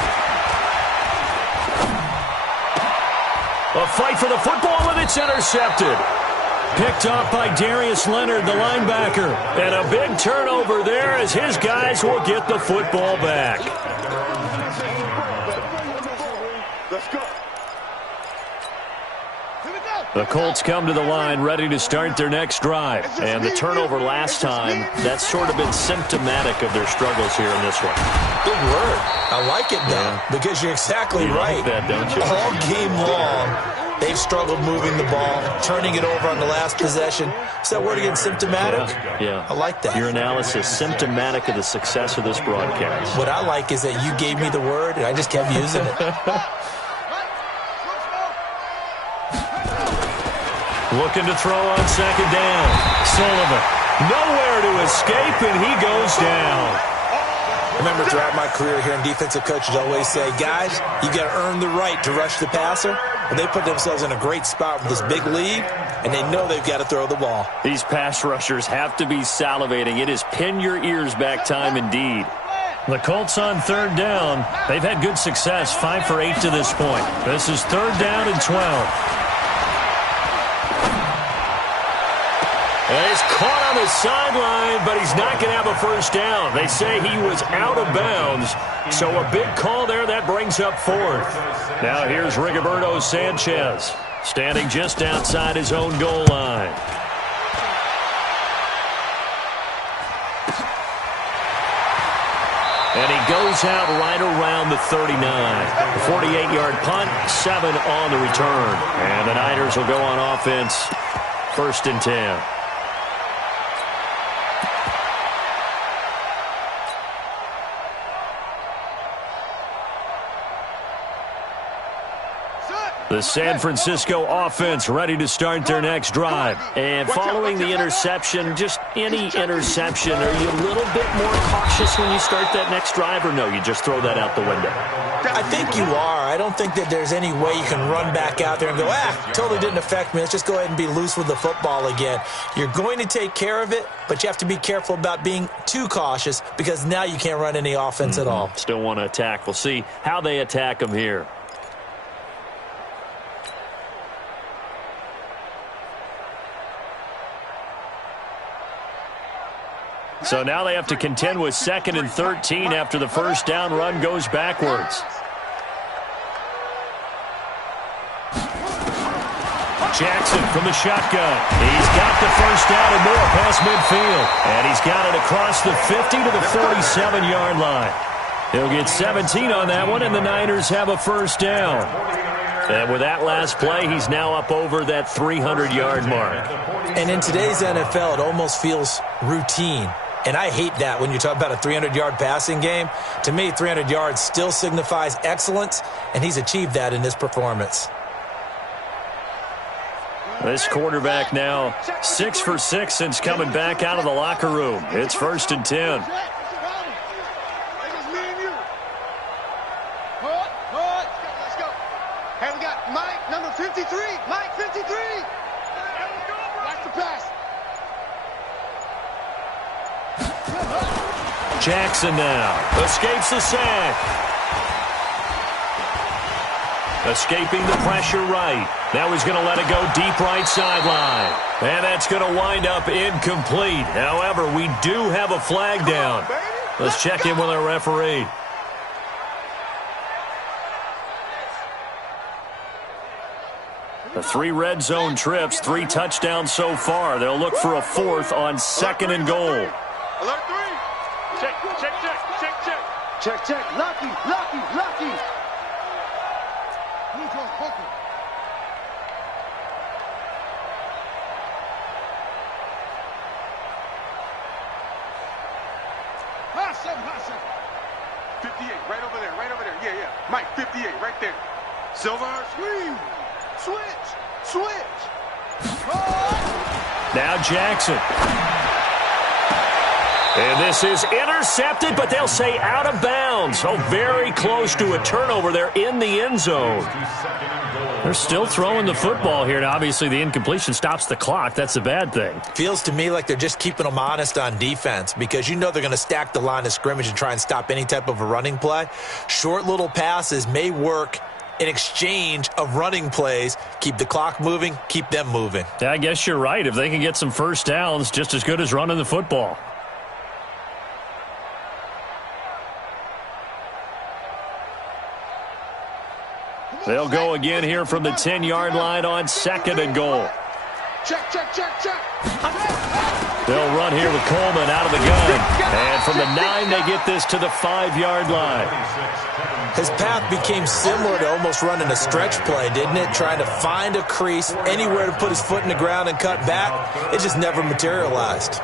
A fight for the football, and it's intercepted. Picked off by Darius Leonard, the linebacker. And a big turnover there as his guys will get the football back. Let's go. Here we go. The Colts come to the line ready to start their next drive. And the turnover last time, that's sort of been symptomatic of their struggles here in this one. Big word. I like it, though, because you're exactly right. Like that, don't you? All game long, they've struggled moving the ball, turning it over on the last possession. Is that word again, symptomatic? Yeah. I like that. Your analysis, symptomatic of the success of this broadcast. What I like is that you gave me the word, and I just kept using it. Looking to throw on second down. Sullivan, nowhere to escape, and he goes down. I remember throughout my career here in defensive coaches always say, guys, you got to earn the right to rush the passer. And they put themselves in a great spot with this big lead, and they know they've got to throw the ball. These pass rushers have to be salivating. It is pin your ears back time indeed. The Colts on third down. They've had good success, 5 for 8 to this point. This is third down and 12. He's caught on the sideline, but he's not going to have a first down. They say he was out of bounds, so a big call there. That brings up fourth. Now here's Rigoberto Sanchez, standing just outside his own goal line. And he goes out right around the 39. A 48-yard punt, 7 on the return. And the Niners will go on offense, first and 10. The San Francisco offense ready to start their next drive. And following the interception, just any interception, are you a little bit more cautious when you start that next drive, or no, you just throw that out the window? I think you are. I don't think that there's any way you can run back out there and go, totally didn't affect me. Let's just go ahead and be loose with the football again. You're going to take care of it, but you have to be careful about being too cautious because now you can't run any offense at all. Still want to attack. We'll see how they attack them here. So now they have to contend with 2nd and 13 after the first down run goes backwards. Jackson from the shotgun. He's got the first down and more past midfield. And he's got it across the 50 to the 47-yard line. He'll get 17 on that one, and the Niners have a first down. And with that last play, he's now up over that 300-yard mark. And in today's NFL, it almost feels routine. And I hate that when you talk about a 300-yard passing game. To me, 300 yards still signifies excellence, and he's achieved that in this performance. This quarterback now 6 for 6 since coming back out of the locker room. It's first and 10. Hey, we got Mike, number 53. Mike, 53. Watch the pass. Jackson now escapes the sack. Escaping the pressure right. Now he's going to let it go deep right sideline. And that's going to wind up incomplete. However, we do have a flag down. Let's check in with our referee. The 3 red zone trips, 3 touchdowns so far. They'll look for a 4th on 2nd and goal. Alert 3. Check, check, check, check, check. Check, check. Lucky, lucky, lucky. Hustle. 58, right over there, right over there. Yeah, yeah. Mike, 58, right there. Silver, switch. Now Jackson. And this is intercepted, but they'll say out of bounds. Oh, very close to a turnover there in the end zone. They're still throwing the football here, and obviously the incompletion stops the clock. That's a bad thing. Feels to me like they're just keeping them honest on defense because you know they're going to stack the line of scrimmage and try and stop any type of a running play. Short little passes may work in exchange of running plays. Keep the clock moving, keep them moving. Yeah, I guess you're right. If they can get some first downs, just as good as running the football. They'll go again here from the 10-yard line on 2nd and goal. Check. They'll run here with Coleman out of the gun. And from the 9, they get this to the 5-yard line. His path became similar to almost running a stretch play, didn't it? Trying to find a crease, anywhere to put his foot in the ground and cut back. It just never materialized.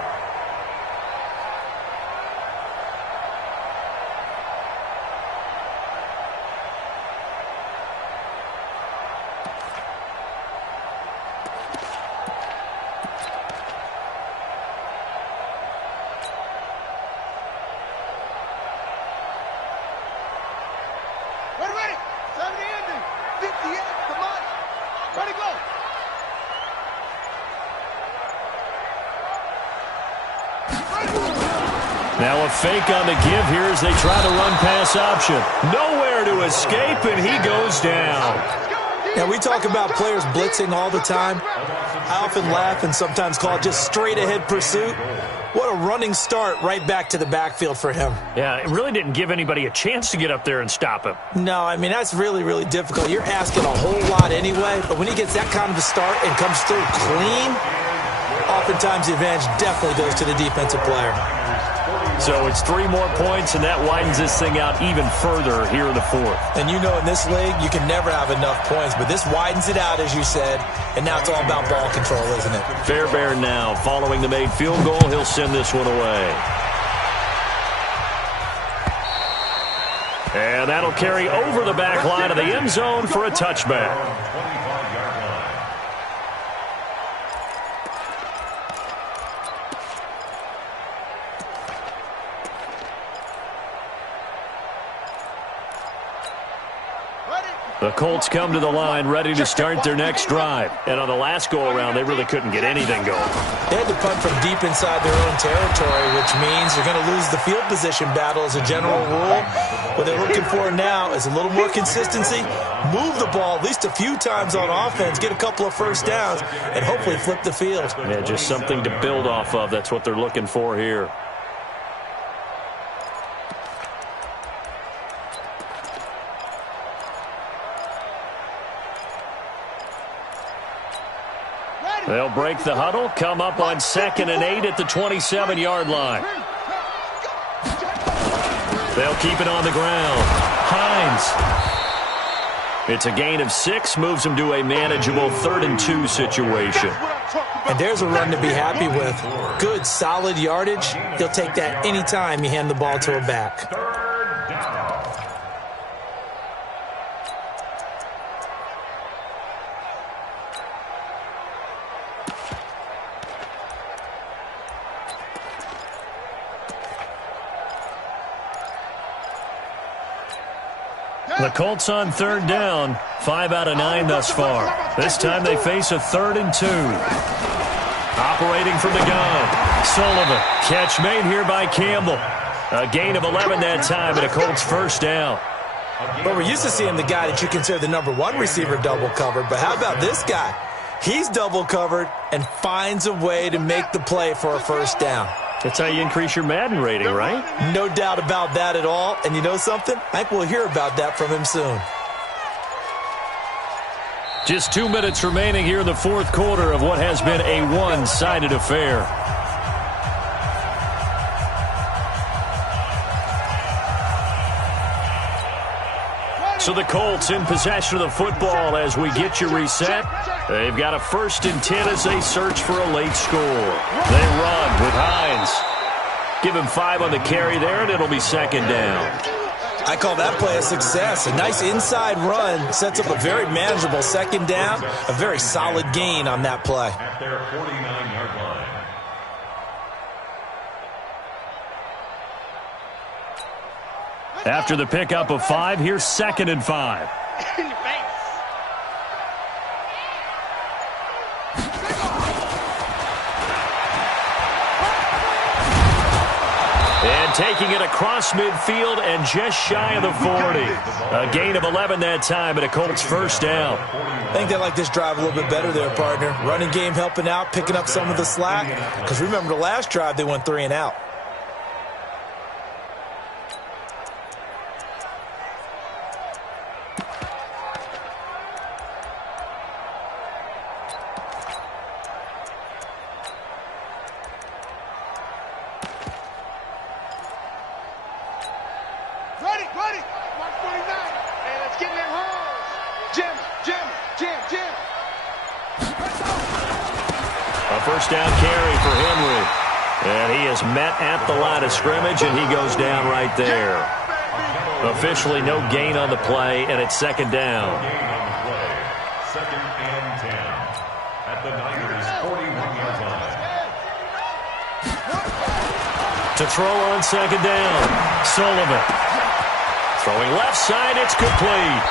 Now a fake on the give here as they try to run pass option. Nowhere to escape, and he goes down. Now, we talk about players blitzing all the time. I often laugh and sometimes call it just straight-ahead pursuit. What a running start right back to the backfield for him. Yeah, it really didn't give anybody a chance to get up there and stop him. No, I mean, that's really, really difficult. You're asking a whole lot anyway, but when he gets that kind of a start and comes through clean, oftentimes the advantage definitely goes to the defensive player. So it's 3 more points, and that widens this thing out even further here in the 4th. And you know in this league, you can never have enough points, but this widens it out, as you said, and now it's all about ball control, isn't it? Fairbairn now, following the made field goal, he'll send this one away. And that'll carry over the back line of the end zone for a touchback. The Colts come to the line ready to start their next drive. And on the last go-around, they really couldn't get anything going. They had to punt from deep inside their own territory, which means they're going to lose the field position battle as a general rule. What they're looking for now is a little more consistency, move the ball at least a few times on offense, get a couple of first downs, and hopefully flip the field. Yeah, just something to build off of. That's what they're looking for here. They'll break the huddle, come up on 2nd and 8 at the 27-yard line. They'll keep it on the ground. Hines. It's a gain of 6, moves them to a manageable 3rd and 2 situation. And there's a run to be happy with. Good, solid yardage. He'll take that anytime you hand the ball to a back. The Colts on 3rd down, 5 out of 9 thus far. This time they face a 3rd and 2. Operating from the gun, Sullivan. Catch made here by Campbell. A gain of 11 that time and a Colts first down. But we're used to seeing the guy that you consider the number 1 receiver double covered. But how about this guy? He's double covered and finds a way to make the play for a first down. That's how you increase your Madden rating, right? No doubt about that at all. And you know something? I think we'll hear about that from him soon. Just 2 minutes remaining here in the 4th quarter of what has been a one-sided affair. So the Colts in possession of the football as we get you reset. They've got a 1st and 10 as they search for a late score. They run with Hines. Give him 5 on the carry there, and it'll be 2nd down. I call that play a success. A nice inside run sets up a very manageable 2nd down. A very solid gain on that play. At their 49-yard line. After the pickup of 5, here's 2nd and 5. And taking it across midfield and just shy of the 40. A gain of 11 that time and a Colts first down. I think they like this drive a little bit better there, partner. Running game helping out, picking up some of the slack. Because remember the last drive, they went 3 and out. first down carry for Henry. And he is met at the line of scrimmage, and he goes down right there. Officially no gain on the play, and it's second down. Gain on the play. Second and 10. At the Niners' 41-yard line. To throw on second down, Sullivan. Throwing left side, it's complete.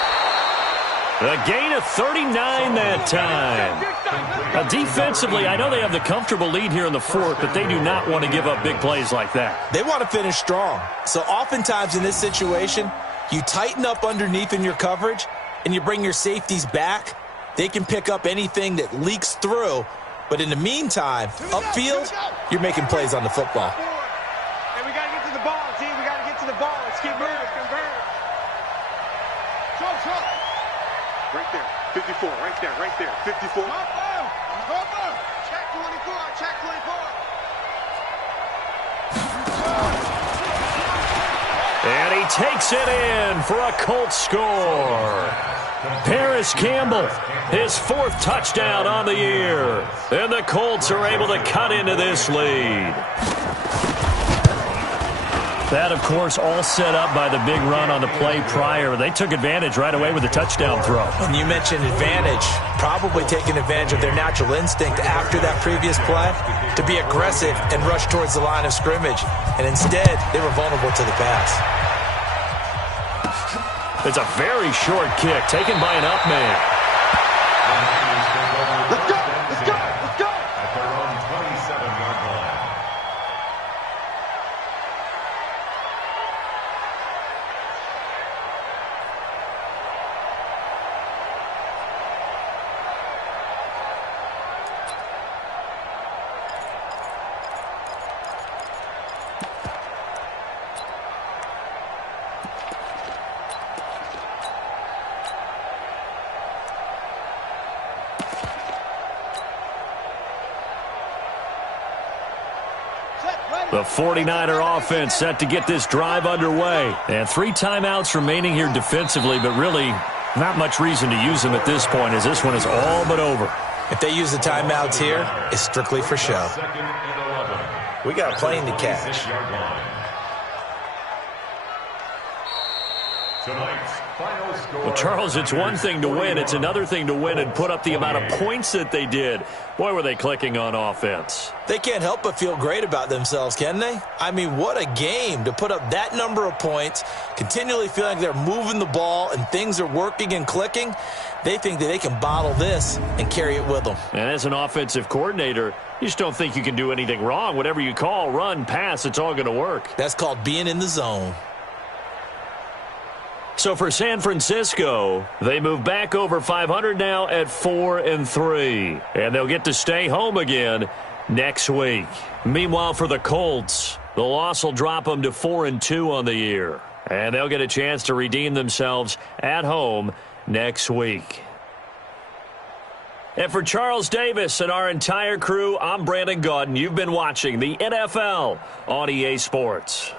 A gain of 39 that time. Defensively, I know they have the comfortable lead here in the fourth, but they do not want to give up big plays like that. They want to finish strong. So oftentimes in this situation, you tighten up underneath in your coverage, and you bring your safeties back. They can pick up anything that leaks through. But in the meantime, upfield, you're making plays on the football. Hey, we got to get to the ball, team. We got to get to the ball. Let's keep moving. Convert. Right there. 54. Right there. Right there. 54. Check 24. Check 24. And he takes it in for a Colts score. Paris Campbell, his fourth touchdown on the year. And the Colts are able to cut into this lead. That, of course, all set up by the big run on the play prior. They took advantage right away with the touchdown throw. And you mentioned advantage, probably taking advantage of their natural instinct after that previous play to be aggressive and rush towards the line of scrimmage. And instead, they were vulnerable to the pass. It's a very short kick taken by an up man. Let's go. Let's go. Let's go. At their own 27-yard line. The 49er offense set to get this drive underway. And 3 timeouts remaining here defensively, but really not much reason to use them at this point as this one is all but over. If they use the timeouts here, it's strictly for show. Second and 11. We got a plane to catch. 26-yard line. Tonight's final score. Well, Charles, it's one thing to win. It's another thing to win and put up the amount of points that they did. Boy, were they clicking on offense. They can't help but feel great about themselves, can they? I mean, what a game to put up that number of points, continually feeling they're moving the ball and things are working and clicking. They think that they can bottle this and carry it with them. And as an offensive coordinator, you just don't think you can do anything wrong. Whatever you call, run, pass, it's all going to work. That's called being in the zone. So for San Francisco, they move back over 500 now at 4-3. And they'll get to stay home again next week. Meanwhile, for the Colts, the loss will drop them to 4-2 on the year. And they'll get a chance to redeem themselves at home next week. And for Charles Davis and our entire crew, I'm Brandon Gaudin. You've been watching the NFL on EA Sports.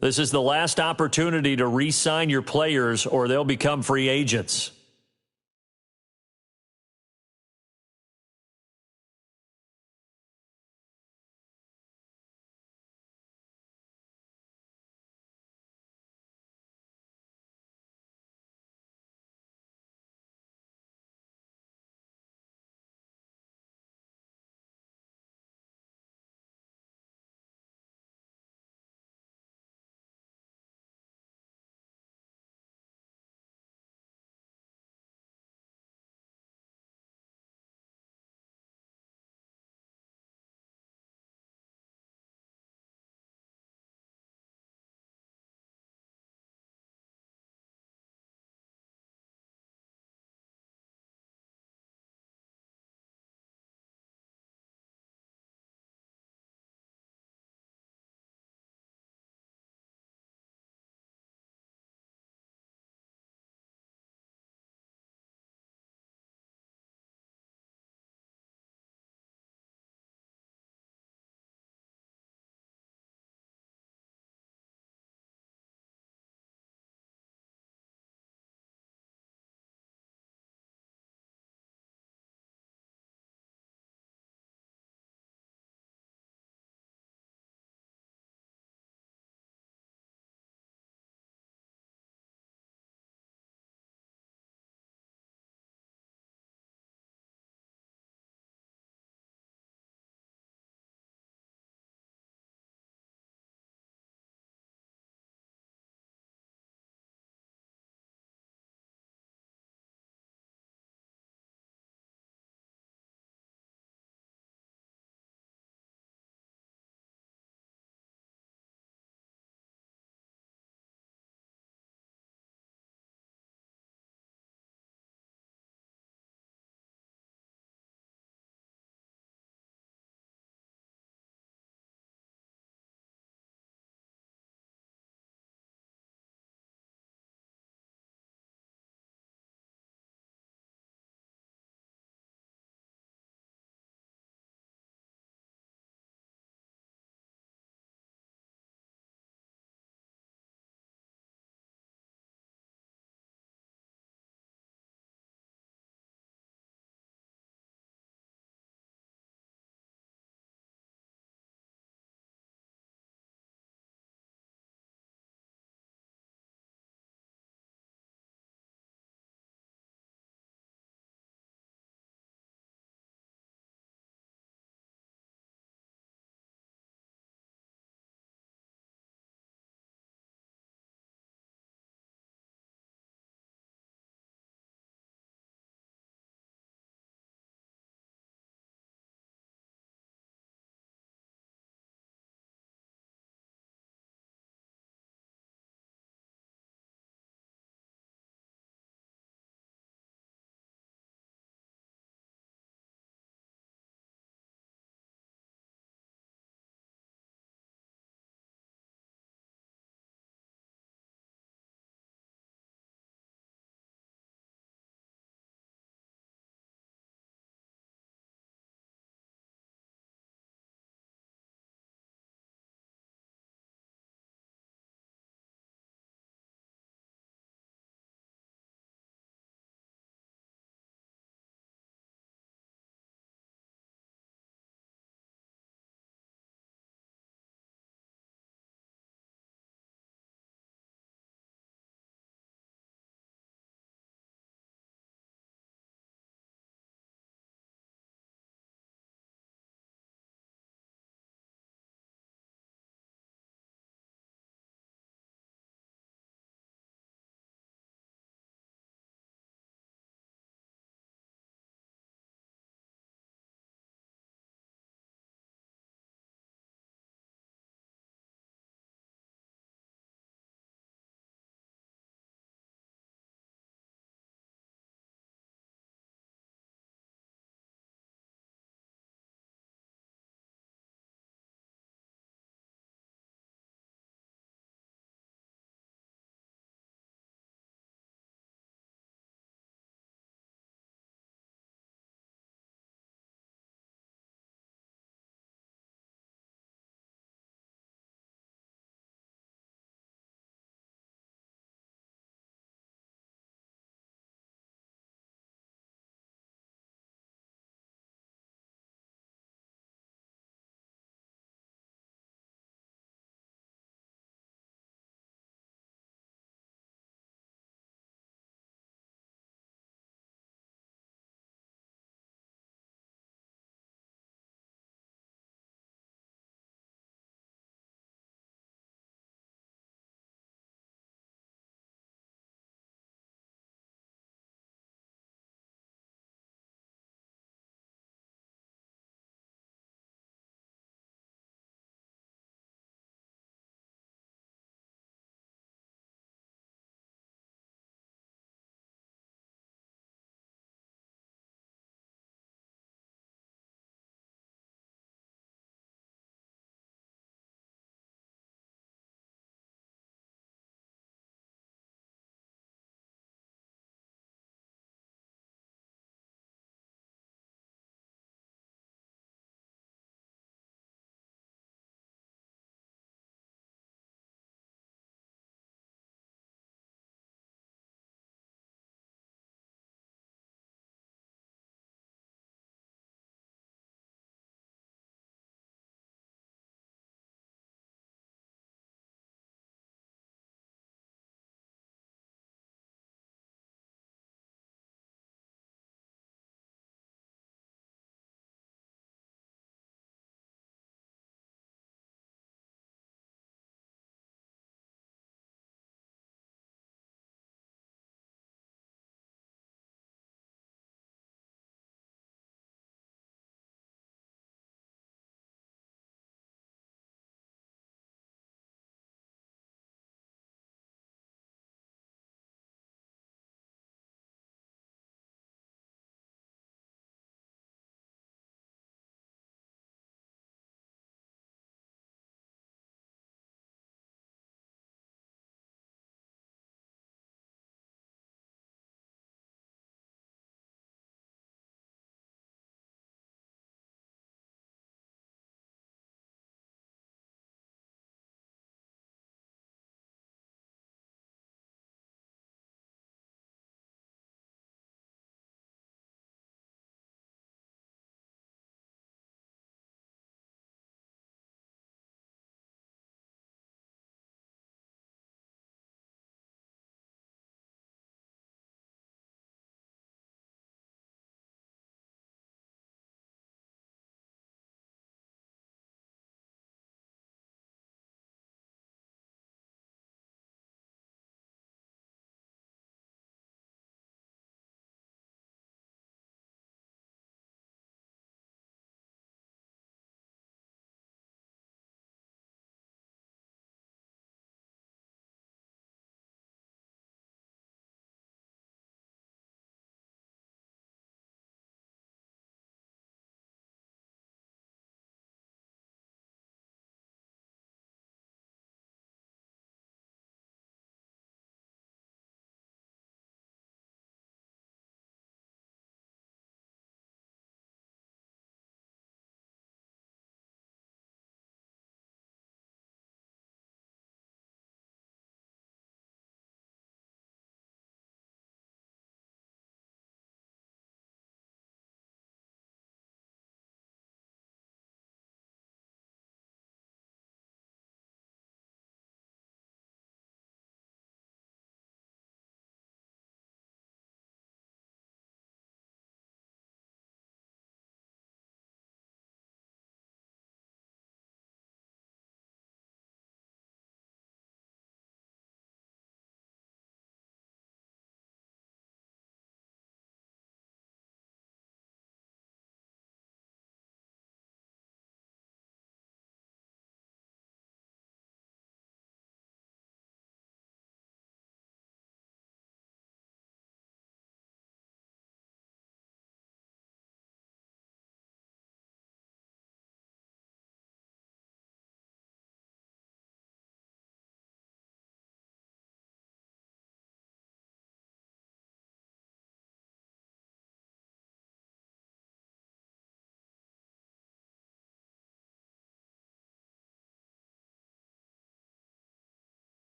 This is the last opportunity to re-sign your players or they'll become free agents.